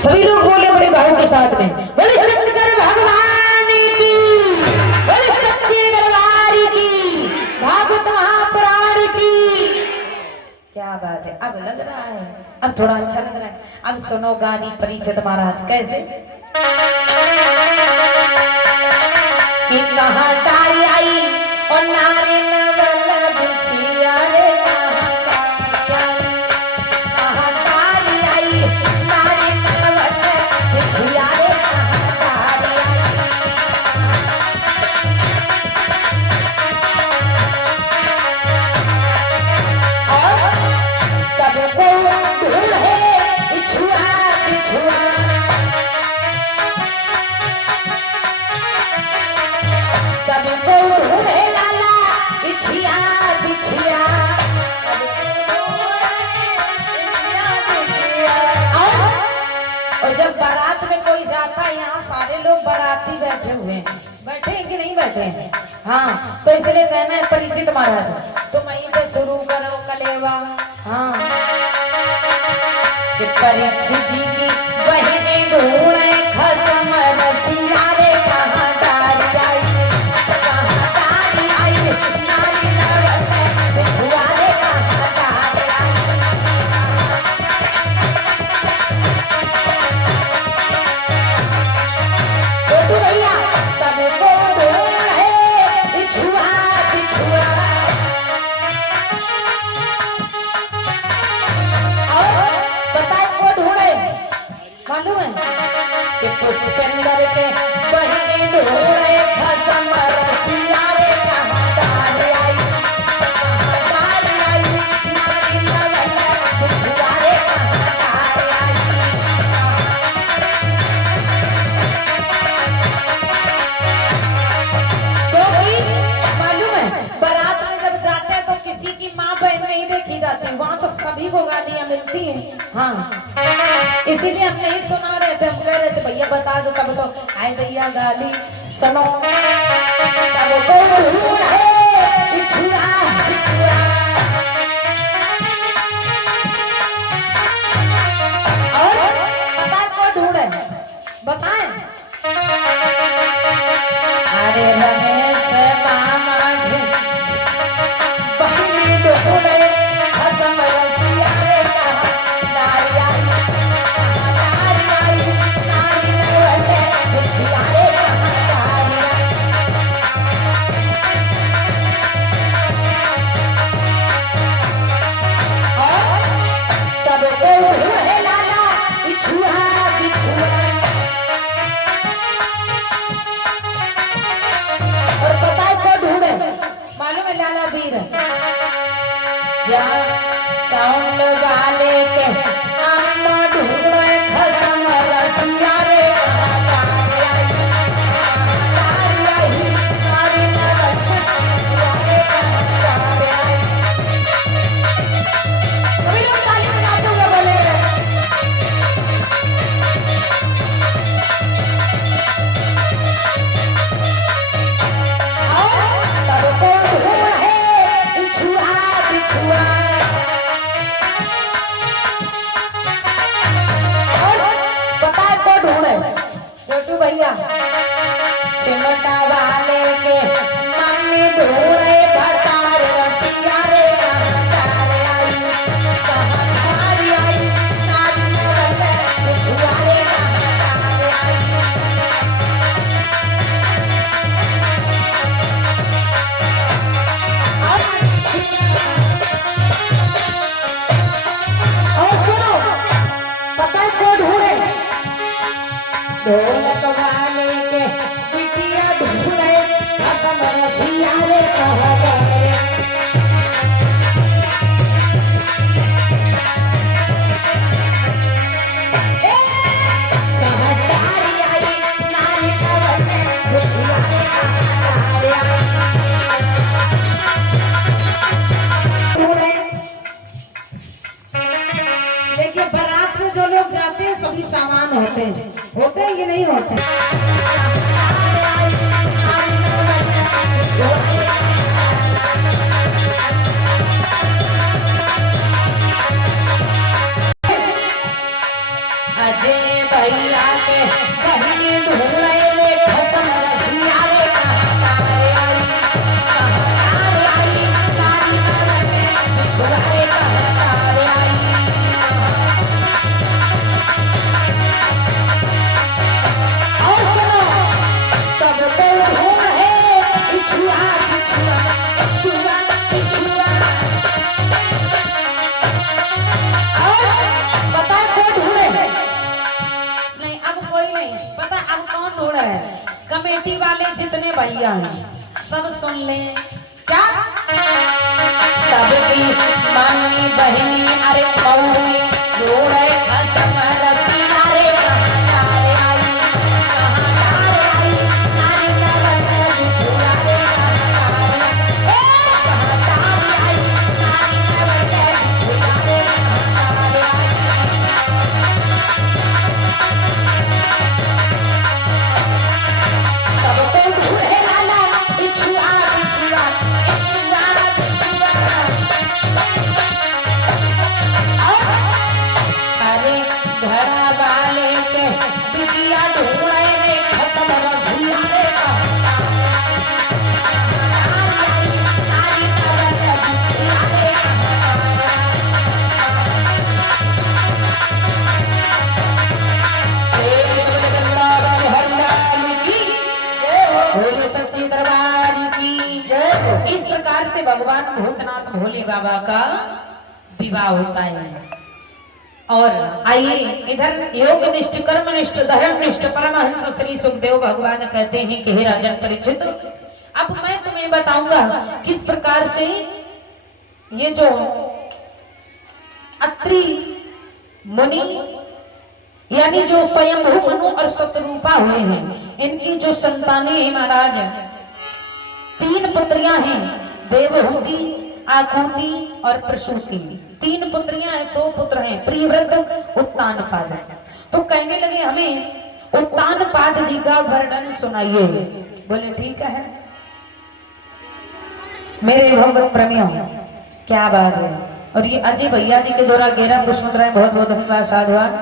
सभी लोग बोले बड़े भाव के साथ में, बोले शंकर भगवान की, बोले सच्चे दरबार की, भागवत महापुराण की। क्या बात है, अब लग रहा है, अब थोड़ा अच्छा लग रहा है। अब सुनो गानी परिचित महाराज कैसे कि कहाँ तारी आई और नारी नवल बिछिया रे, कहाँ तारी आई नारी नवल बिछिया रे, तारी और सबको ढूंढे बिछुआ बिछुआ, सबको ढूंढे लाला बिछिया बिछिया। और जब बारात में कोई जाता है, यहाँ सारे लोग बाराती बैठे हुए हैं, बैठे हैं कि नहीं बैठे हैं? हाँ, तो इसलिए कहना है परिचित महाराज, तुम वहीं से शुरू करो कलेवा। हाँ, कि परिचित की बहने ढूंढे खसम रसिया रे, कहाँ तारी आई, कहाँ तारी आई नारी नवल बिछुआ रे, कहाँ तारी आई। छोटू भैया सबको ढूंढे बिछुआ बिछुआ, और पता है को ढूंढे मालूम है कि पुष्पेंद्र के बहने ढूंढे खसम रसिया रे, कहाँ तारी आई, कहाँ तारी आई नारी नवल बिछुआ रे, कहाँ तारी आई। तो भी मालूम है बारात में जब जाते हैं तो किसी की माँ बहन नहीं देखी जाती, वहाँ तो सभी को गालियाँ मिलती हैं। हाँ, इसीलिए हम नहीं सुना रहे थे, हम कह रहे थे भैया बता दो, तब तो आए भैया गाली सुनो। सबको ढूंढे बिछुआ बिछुआ, और पता को ढूंढे बताएं। अरे रमेश मामा बहनी ढूंढे खसम रसिया रे, कहाँ तारी आई, कहाँ तारी आई नारी नवल बिछिया रे, कहाँ तारी आई। और सबको ढूंढे लाला बिछुआ बिछुआ, और पता है को ढूंढे मालूम है लाला वीर, जा साउंड वाले के अम्मा ढूंढे खसम रसिया रे, कहाँ तारी आई, कहाँ तारी आई नारी नवल बिछिया रे, कहाँ तारी आई। सभी लोग ताली बजाते हुए बोले, सबको ढूंढे बिछुआ बिछुआ, और पता है को ढूंढे छोटू भैया, चिमटा वाले के मम्मी ढूंढे भतार रसिया रे, कहाँ तारी आई, कहाँ तारी आई नारी नवल बिछुआ रे, कहाँ तारी आई। और सुनो पता है को ढूंढे, ढोलक वाले के बिटिया ढूंढे खसम रसिया रे, कहाँ तारी आई। ए, कहाँ तारी आई नारी नवल बिछिया रे, कहाँ तारी आई। देखिए बारात में जो लोग जाते हैं सभी सामान होते हैं कि नहीं होते? जे भैया के बहनी ढूंढे रे खत्म रसिया रे तारे आई तारे आई तारी तारे छुआरे तारे आई। और सुनो सब तो ढूंढे छुआ छुआ छुआ छुआ। पता कौन ढूंढे? नहीं अब कोई नहीं पता अब कौन ढूंढे है। कमेटी वाले जितने भैया हैं सब सुन ले क्या सबकी मामी बहनी अरे मौसी ढूंढे खत्म रसिया रे तारे आई कहां तारे आई तारे तारे छुआ रे कहां तारे आई तारे तारे छुआ रे तारे आई। सब तो ढूंढे लाला छुआ छुआ छुआ छुआ। अरे घर वाले के बिटिया ढूंढे रे खत्म रसिया रे सच्ची दरबार की जय। इस प्रकार से भगवान भूतनाथ भोले बाबा का विवाह होता है। और आइए इधर योग निष्ठ कर्मनिष्ठ धर्मनिष्ठ परमहंस श्री सुखदेव भगवान कहते हैं कि हे राजन परीक्षित अब मैं तुम्हें बताऊंगा किस प्रकार से ये जो अत्रि मुनि यानी जो स्वयंभू मनु और शतरूपा हुए हैं इनकी जो संतानें हैं महाराज 3 पुत्रियां हैं देवहूति आकुति और प्रसूति। 3 पुत्रियां हैं 2 पुत्र हैं प्रियव्रत उत्तानपाद। तो कहने लगे हमें उत्तानपाद जी का वर्णन सुनाइए। बोले ठीक है मेरे भगवत प्रेमियों क्या बात है। और ये अजय भैया जी के द्वारा गेरा पुष्पराय बहुत बहुत धन्यवाद साधुवाद।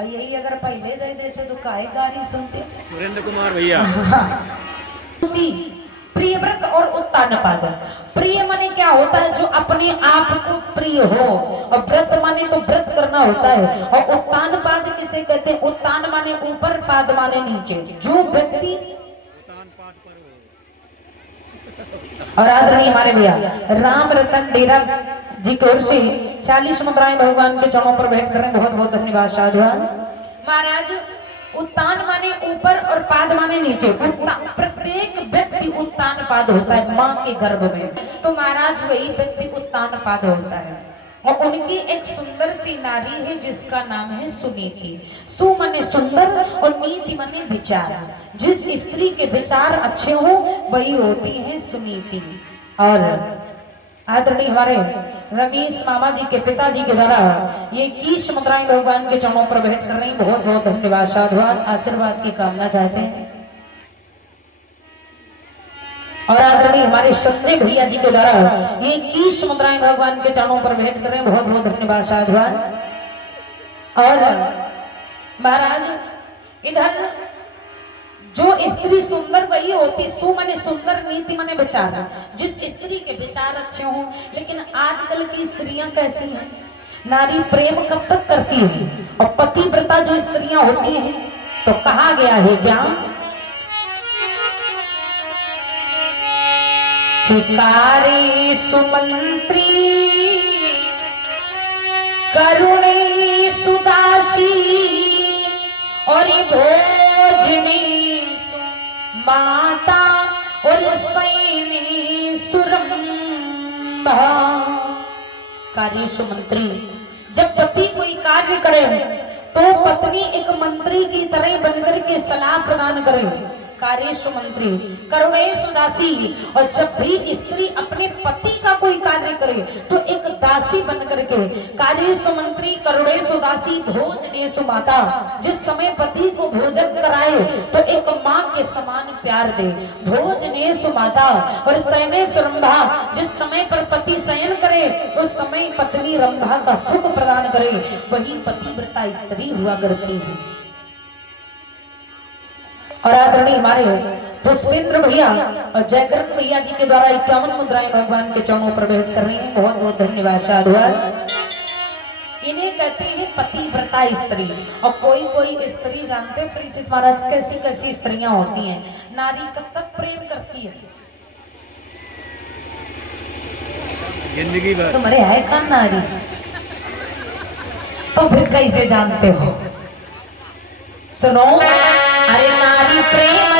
और यही अगर पहले दे देते तो काहे गाली सुनते। सुरेंद्र कुमार भैया प्रियव्रत और उत्तानपाद। प्रिय माने क्या होता है जो अपने आप को प्रिय हो और व्रत माने तो व्रत करना होता है। और उत्तानपाद किसे कहते हैं? उत्तान माने ऊपर पाद माने नीचे। जो व्यक्ति और आदरणीय हमारे भैया राम रतन डेरा जी की ओर से 40 मुद्राएं भगवान के चरणों पर भेंट कर रहे हैं। बहुत बहुत धन्यवाद साधुवाद। महाराज उत्तान माने ऊपर और पाद माने नीचे। प्रत्येक व्यक्ति उत्तान पाद होता है माँ के गर्भ में। तो महाराज वही व्यक्ति उत्तान पाद होता है। और उनकी एक सुंदर सी नारी है जिसका नाम है सुनीति। सु माने सुंदर और नीति माने विचार। जिस स्त्री के विचार अच्छे हो वही होती है सुनीति। और आदरणीय हमारे रमेश मामा जी के पिताजी के द्वारा ये 21 मुद्राएं भगवान के चरणों पर भेंट कर रही हैं। बहुत बहुत धन्यवाद साधुवाद। आशीर्वाद की कामना चाहते हैं। और आदरणीय हमारे संजय भैया जी के द्वारा ये 21 मुद्राएं भगवान के चरणों पर भेंट कर रहे हैं। बहुत बहुत धन्यवाद साधुवाद। और महाराज इधर जो स्त्री सुंदर वही होती। सु माने सुंदर नीति माने विचार। जिस स्त्री के विचार अच्छे हों। लेकिन आजकल की स्त्रियां कैसी हैं? नारी प्रेम कब तक करती है? और पतिव्रता जो स्त्रियां होती हैं तो कहा गया है ज्ञान कारी सुमंत्री करुणी सुदासी और भोजनी माता और सैनी सुरंभा। कार्य सुमंत्री जब पति कोई कार्य करे तो पत्नी एक मंत्री की तरह बनकर के सलाह प्रदान करे कार्येषु मंत्री करुणेषु दासी। और जब भी स्त्री अपने पति का कोई कार्य करे तो एक दासी बन करके, कार्येषु मंत्री करुणेषु दासी भोजनेषु माता, जिस समय पति को भोजन कराए तो एक माँ के समान प्यार दे, भोजनेषु माता। और शयनेषु रंभा, जिस समय पर पति शयन करे उस समय पत्नी रंभा का सुख प्रदान करे, वही पतिव्रता स्त्री हुआ करती है। और आदरणीय हमारे पुष्पेंद्र भैया और जयकरण भैया जी के द्वारा 51 मुद्राएं भगवान के चरणों पर भेंट कर रहे हैं। बहुत बहुत धन्यवाद, साधुवाद। इन्हें कहते हैं पतिव्रता स्त्री। और कोई कोई स्त्री जानते हैं परीक्षित महाराज कैसी कैसी स्त्रियां होती हैं, नारी कब तक प्रेम करती है, जिंदगी भर तुम्हारे है का नारी, तो फिर कैसे जानते हो? सुनो, अरे नारी प्रेम